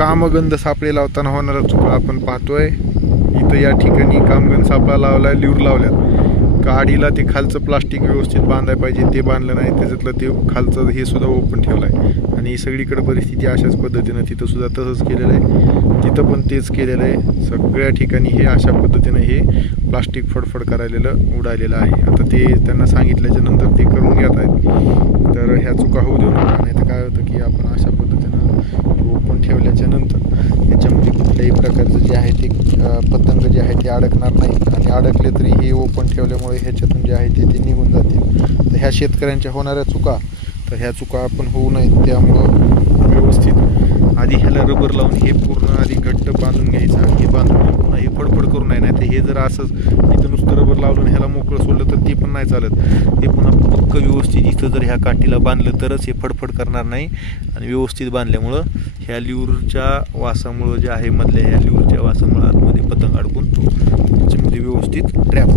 कामगंध सापळे लावताना होणारा चुका आपण पाहतोय. इथं या ठिकाणी कामगंध सापळा लावलाय लिवर लावल्यात. गाडीला ते खालचं प्लास्टिक व्यवस्थित बांधायला पाहिजे ते बांधलं नाही त्याच्यातलं ते खालचं हे सुद्धा ओपन ठेवलं आहे आणि सगळीकडे परिस्थिती अशाच पद्धतीनं तिथं सुद्धा तसंच केलेलं आहे. तिथं पण तेच केलेलं आहे. सगळ्या ठिकाणी हे अशा पद्धतीनं हे प्लास्टिक फडफड करायलेलं उडालेलं आहे. आता ते त्यांना सांगितल्याच्या नंतर ते करून घेत आहेत. तर ह्या चुका होऊ देऊ नका. नाही तर काय होतं की आपण अशा पद्धतीनं ओपन ठेवल्याच्या नंतर त्याच्यामध्ये कुठल्याही प्रकारचं जे आहे ते पतंग जे आहे ते अडकणार नाही. आणि अडकले तरी हे ओपन ठेवल्यामुळे ह्याच्यातून जे आहे ते ते निघून जातील. तर ह्या शेतकऱ्यांच्या होणाऱ्या चुका तर ह्या चुका आपण होऊ नयेत. त्यामुळं व्यवस्थित आधी ह्याला रबर लावून हे पूर्ण आधी घट्ट बांधून घ्यायचं आणि हे बांधून पुन्हा हे फडफड करू नये नाही तर हे जर असंच इथं नुसतं रबर लावलं आणि ह्याला मोकळं सोडलं तर ते पण नाही चालत. हे पुन्हा पक्क व्यवस्थित इथं जर ह्या काठीला बांधलं तरच हे फडफड करणार नाही. आणि व्यवस्थित बांधल्यामुळं ह्या ल्यूरच्या वासामुळं जे आहे मधल्या ह्या ल्यूरच्या वासामुळं आतमध्ये पतंग अडकून तो त्याच्यामध्ये व्यवस्थित ट्रॅप